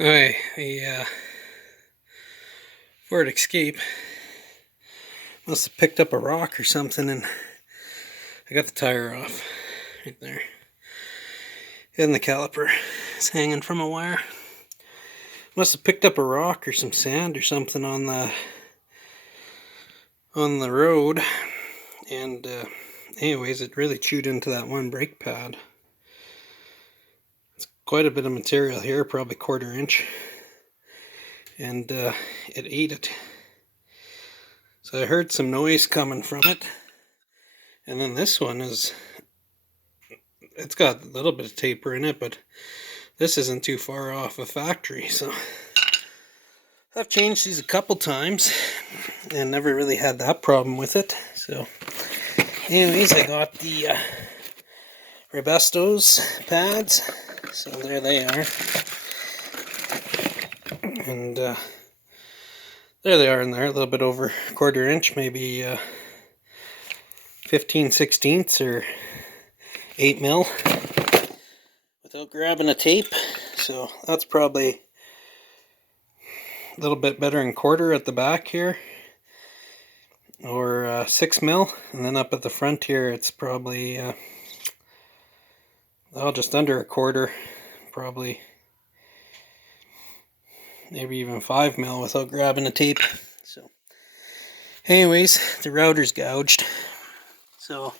Hi, the Ford Escape must have picked up a rock or something, and I got the tire off right there. And the caliper is hanging from a wire. Must have picked up a rock or some sand or something on the road, and anyways, it really chewed into that one brake pad. It's quite a bit of material here, probably 1/4 inch, and it ate it. So I heard some noise coming from it. And then this one it's got a little bit of taper in it, but this isn't too far off a factory. So I've changed these a couple times and never really had that problem with it. So anyways, I got the Rebestos pads. So there they are. And there they are in there, a little bit over 1/4 inch, maybe 15/16 or 8 mil, without grabbing a tape. So that's probably a little bit better than 1/4 at the back here, or 6 mil, and then up at the front here it's probably just under 1/4, probably maybe even 5 mil without grabbing a tape. So anyways, the router's gouged, so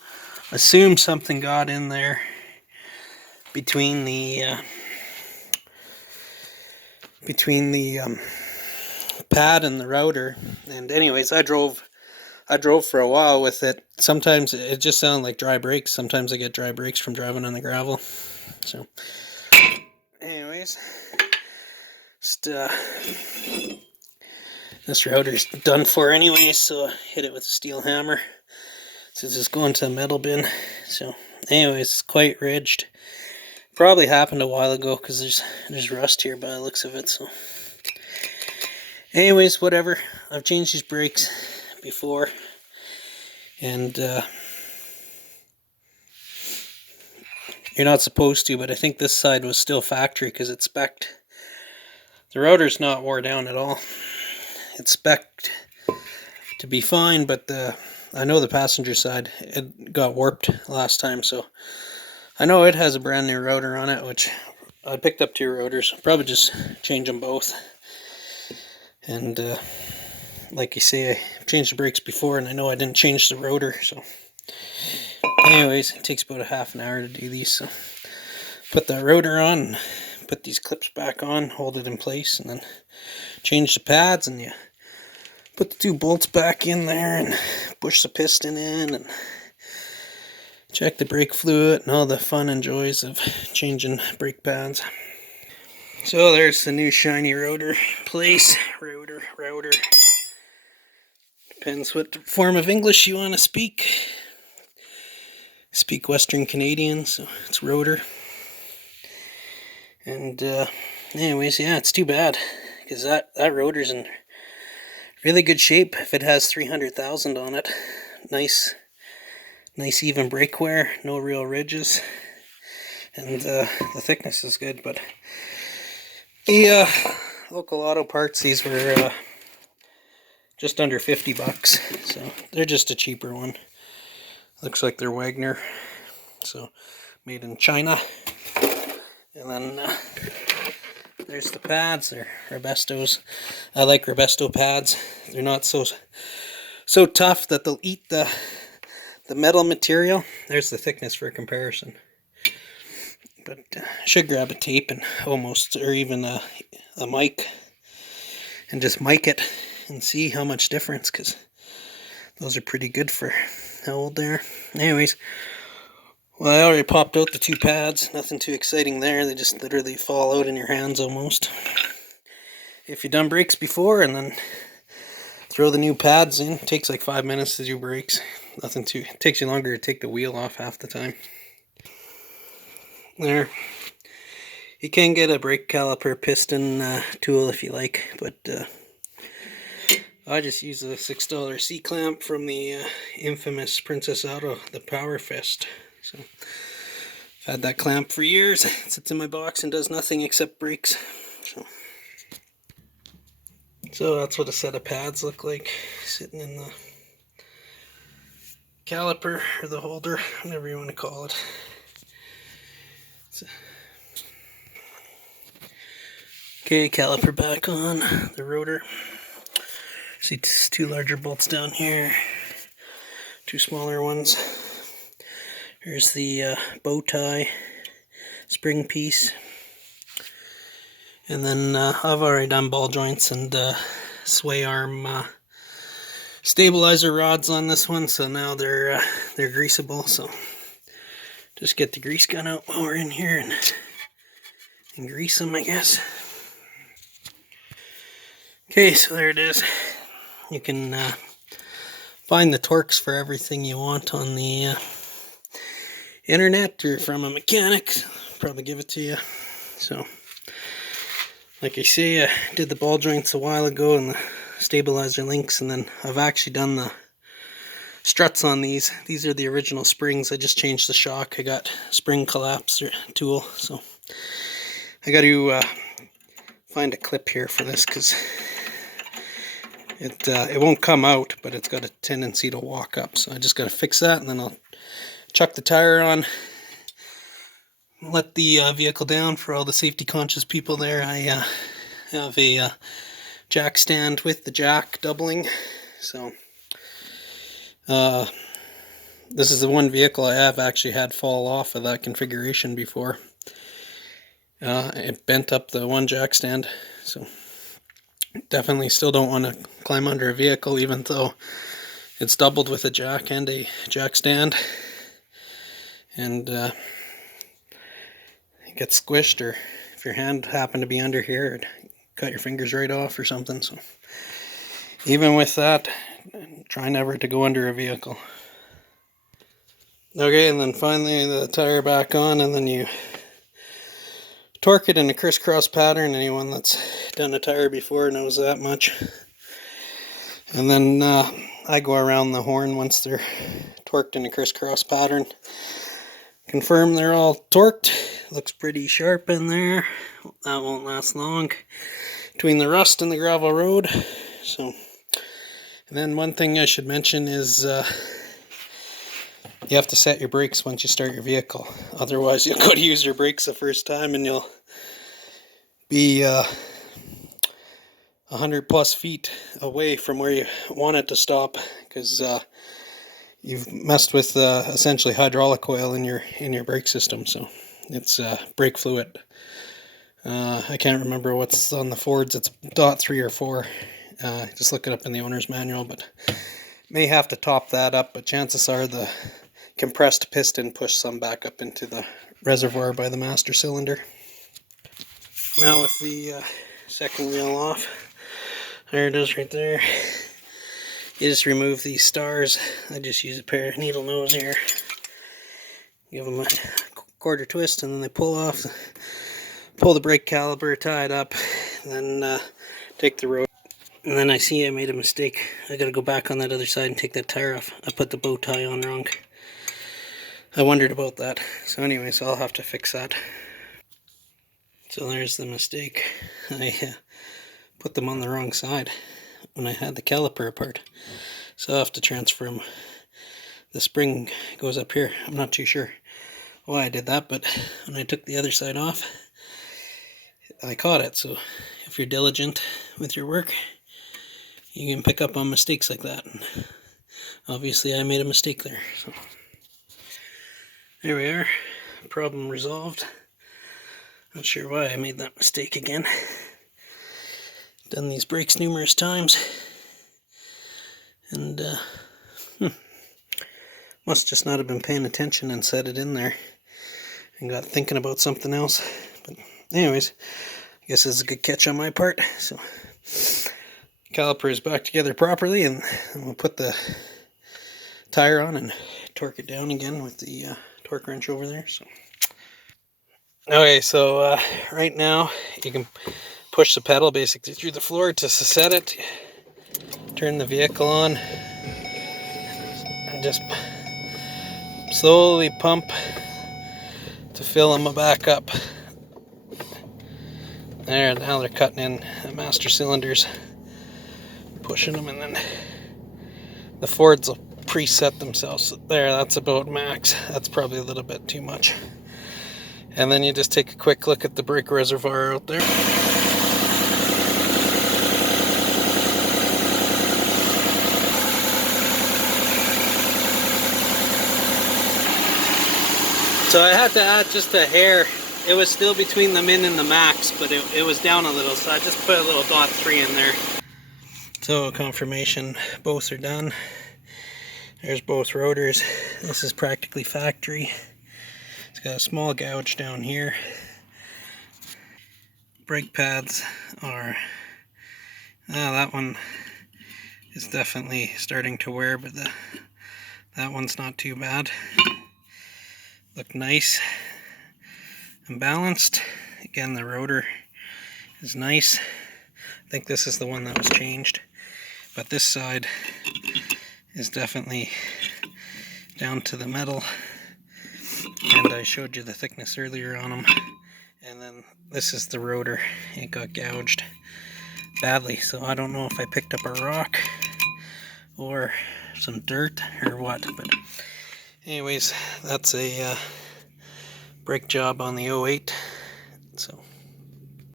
assume something got in there between the pad and the router. And anyways, I drove for a while with it. Sometimes it just sounded like dry brakes. Sometimes I get dry brakes from driving on the gravel. So anyways, just this router's done for anyway, so I hit it with a steel hammer since it's going to the metal bin. So anyways, it's quite ridged. Probably happened a while ago because there's rust here by the looks of it. So anyways, whatever. I've changed these brakes before, and you're not supposed to, but I think this side was still factory because it's spec'd. The router's not wore down at all. It's spec'd to be fine, but I know the passenger side, it got warped last time, so I know it has a brand new router on it, which I picked up 2 routers. I'll probably just change them both. And like you say, I've changed the brakes before, and I know I didn't change the rotor. So anyways, it takes about a half an hour to do these. So put that rotor on, put these clips back on, hold it in place, and then change the pads, and you put the 2 bolts back in there and push the piston in and check the brake fluid and all the fun and joys of changing brake pads. So there's the new shiny rotor place. Router. Depends what form of English you want to speak. Speak Western Canadian, so it's rotor. And anyways, yeah, it's too bad because that rotor's in really good shape. If it has 300,000 on it, nice even brake wear, no real ridges, and the thickness is good. But the local auto parts, these were just under $50, so they're just a cheaper one. Looks like they're Wagner, so made in China. And then there's the pads. They're Rebestos. I like Rebesto pads. They're not so tough that they'll eat the metal material. There's the thickness for comparison. But I should grab a tape and or even a mic, and just mic it and see how much difference, because those are pretty good for how old they are. Anyways, well, I already popped out the 2 pads. Nothing too exciting there. They just literally fall out in your hands almost. If you've done brakes before and then throw the new pads in, it takes like 5 minutes to do brakes. It takes you longer to take the wheel off half the time. There. You can get a brake caliper piston tool if you like, but I just use a $6 C-clamp from the infamous Princess Auto, the Power Fist. So I've had that clamp for years. It sits in my box and does nothing except brakes. So So that's what a set of pads look like, sitting in the caliper or the holder, whatever you want to call it. Okay, caliper back on the rotor. See two larger bolts down here, two smaller ones. Here's the bow tie spring piece. And then I've already done ball joints and sway arm stabilizer rods on this one, so now they're greasable. So just get the grease gun out while we're in here and grease them, I guess. Okay, so there it is. You can find the torques for everything you want on the internet or from a mechanic. Probably give it to you. So, like I say, I did the ball joints a while ago and the stabilizer links, and then I've actually done the struts on these. These are the original springs. I just changed the shock. I got spring collapse tool, so I got to find a clip here for this because it won't come out, but it's got a tendency to walk up. So I just got to fix that, and then I'll chuck the tire on, let the vehicle down. For all the safety conscious people there, I have a jack stand with the jack doubling. So this is the one vehicle I have actually had fall off of that configuration before. It bent up the one jack stand, so definitely still don't want to climb under a vehicle even though it's doubled with a jack and a jack stand, and it gets squished, or if your hand happened to be under here, it cut your fingers right off or something. So even with that, try never to go under a vehicle. Okay, and then finally the tire back on, and then you torque it in a crisscross pattern. Anyone that's done a tire before knows that much. And then I go around the horn once they're torqued in a crisscross pattern. Confirm they're all torqued. Looks pretty sharp in there. That won't last long between the rust and the gravel road. So, and then one thing I should mention is you have to set your brakes once you start your vehicle. Otherwise, you'll go to use your brakes the first time and you'll be 100 plus feet away from where you want it to stop, because you've messed with essentially hydraulic oil in your brake system. So it's brake fluid. I can't remember what's on the Fords. It's .3 or 4. Just look it up in the owner's manual, but may have to top that up. But chances are the compressed piston pushed some back up into the reservoir by the master cylinder. Now with the second wheel off, there it is right there. You just remove these stars. I just use a pair of needle nose here. Give them a quarter twist, and then they pull off. Pull the brake caliper, tie it up, and then take the road. And then I see I made a mistake. I gotta go back on that other side and take that tire off. I put the bow tie on wrong. I wondered about that. So anyways, I'll have to fix that. So there's the mistake. I put them on the wrong side when I had the caliper apart. So I'll have to transfer them. The spring goes up here. I'm not too sure why I did that, but when I took the other side off, I caught it. So if you're diligent with your work, you can pick up on mistakes like that. And obviously I made a mistake there. So there we are. Problem resolved. Not sure why I made that mistake again. Done these brakes numerous times. And must just not have been paying attention and set it in there. And got thinking about something else. But anyways, I guess it's a good catch on my part. So caliper is back together properly, and we'll put the tire on and torque it down again with the torque wrench over there. So okay, so right now you can push the pedal basically through the floor to set it. Turn the vehicle on and just slowly pump to fill them back up. There, now they're cutting in the master cylinders. pushing them, and then the Fords will preset themselves. There, that's about max. That's probably a little bit too much. And then you just take a quick look at the brake reservoir out there. So I had to add just a hair. It was still between the min and the max, but it was down a little, so I just put a little .3 in there. So confirmation, both are done. There's both rotors. This is practically factory. It's got a small gouge down here. Brake pads are, that one is definitely starting to wear, but that one's not too bad. Look nice and balanced. Again, the rotor is nice. I think this is the one that was changed, but this side is definitely down to the metal, and I showed you the thickness earlier on them. And then this is the rotor. It got gouged badly, so I don't know if I picked up a rock or some dirt or what, but anyways, that's a brake job on the 08. So